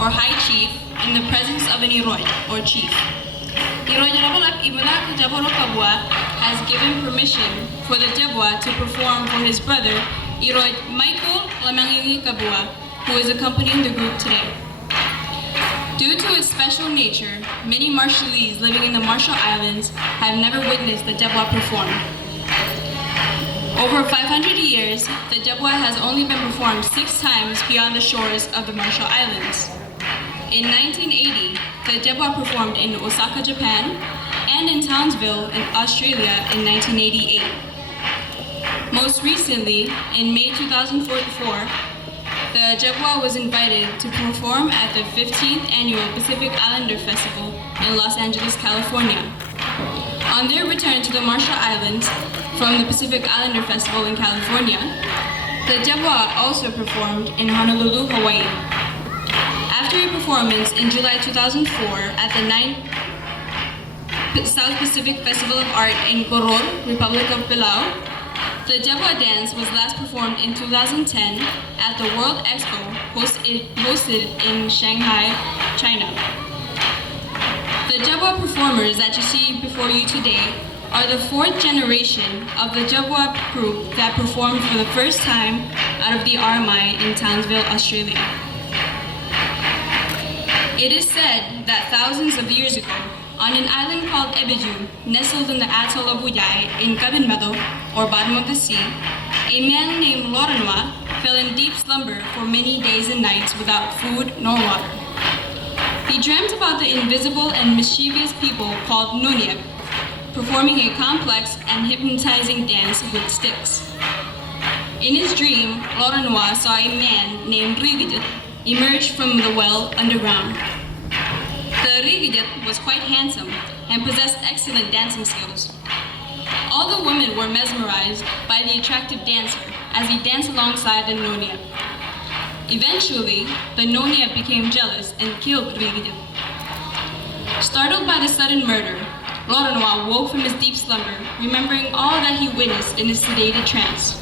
or High Chief, in the presence of an Iroy, or Chief. Iroy Jarabalak Ibana Jaboro Kabwa has given permission for the Jobwa to perform for his brother, Iroy Michael Lamangingi Kabwa, who is accompanying the group today. Due to its special nature, many Marshallese living in the Marshall Islands have never witnessed the Jobwa perform. Over 500 years, the Jobwa has only been performed 6 times beyond the shores of the Marshall Islands. In 1980, the Jobwa performed in Osaka, Japan, and in Townsville, in Australia in 1988. Most recently, in May 2004, the Jobwa was invited to perform at the 15th Annual Pacific Islander Festival in Los Angeles, California. On their return to the Marshall Islands from the Pacific Islander Festival in California, the Jobwa also performed in Honolulu, Hawaii. After a performance in July 2004 at the 9th South Pacific Festival of Art in Koror, Republic of Palau, the Jobwa dance was last performed in 2010 at the World Expo hosted in Shanghai, China. The Jobwa performers that you see before you today are the 4th generation of the Jobwa group that performed for the first time out of the RMI in Townsville, Australia. It is said that thousands of years ago, on an island called Ebeju, nestled in the atoll of Uyai in Kabinmeadow, or bottom of the sea, a man named Loranwa fell in deep slumber for many days and nights without food nor water. He dreamt about the invisible and mischievous people called Nuniak, performing a complex and hypnotizing dance with sticks. In his dream, Loranwa saw a man named Rigidit emerge from the well underground. The Rigidit was quite handsome and possessed excellent dancing skills. All the women were mesmerized by the attractive dancer as he danced alongside the Nonia. Eventually, the Nonia became jealous and killed Rigidit. Startled by the sudden murder, Loranwa woke from his deep slumber, remembering all that he witnessed in his sedated trance.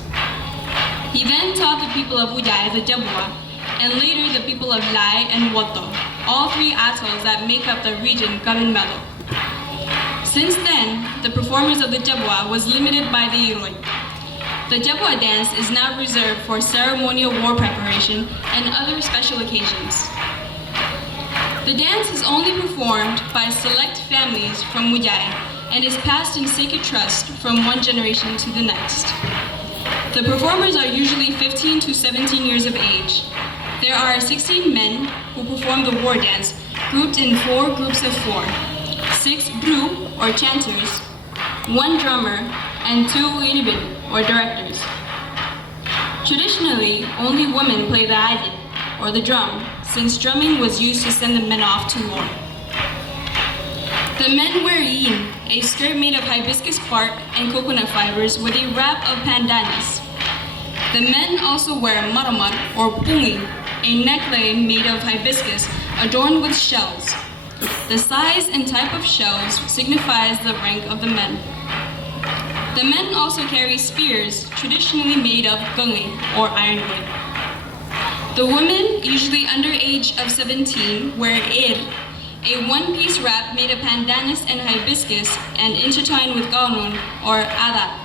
He then taught the people of Uyai the Jobwa, and later the people of Lai and Woto, all 3 atolls that make up the region Kabinmeadow. Since then, the performance of the Jobwa was limited by the Iroy. The Jobwa dance is now reserved for ceremonial war preparation and other special occasions. The dance is only performed by select families from Mujay and is passed in sacred trust from one generation to the next. The performers are usually 15 to 17 years of age. There are 16 men who perform the war dance, grouped in 4 groups of 4, 6 bru or chanters, 1 drummer, and 2 iribin or directors. Traditionally, only women play the adit or the drum, since drumming was used to send the men off to war. The men wear yin, a skirt made of hibiscus bark and coconut fibers with a wrap of pandanus. The men also wear maramar or pungi, a necklace made of hibiscus adorned with shells. The size and type of shells signifies the rank of the men. The men also carry spears, traditionally made of gungi or ironwood. The women, usually under age of 17, wear ir, a one-piece wrap made of pandanus and hibiscus and intertwined with ganon or ada.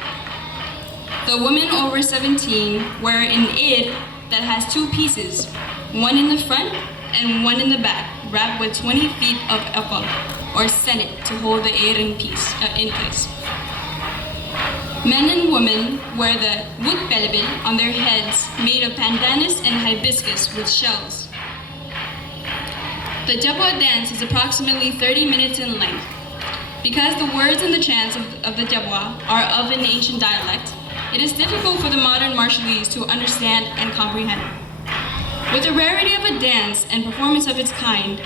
The women over 17 wear an ir that has 2 pieces, one in the front and one in the back, wrapped with 20 feet of epal or senet to hold the ir in place. Men and women wear the wood belabil on their heads made of pandanus and hibiscus with shells. The Jobwa dance is approximately 30 minutes in length. Because the words and the chants of the Jobwa are of an ancient dialect, it is difficult for the modern Marshallese to understand and comprehend. With the rarity of a dance and performance of its kind,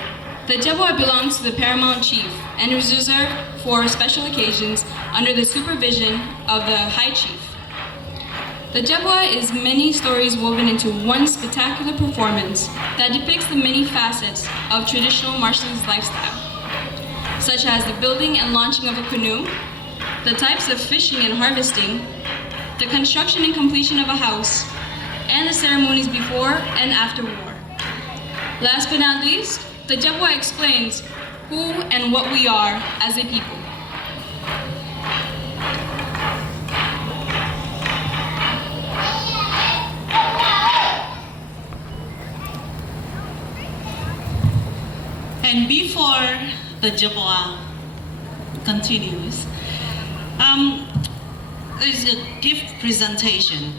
the Jobwa belongs to the paramount chief and is reserved for special occasions under the supervision of the high chief. The Jobwa is many stories woven into one spectacular performance that depicts the many facets of traditional Marshallese lifestyle, such as the building and launching of a canoe, the types of fishing and harvesting, the construction and completion of a house, and the ceremonies before and after war. Last but not least, the Jobwa explains who and what we are as a people. And before the Jobwa continues, there's a gift presentation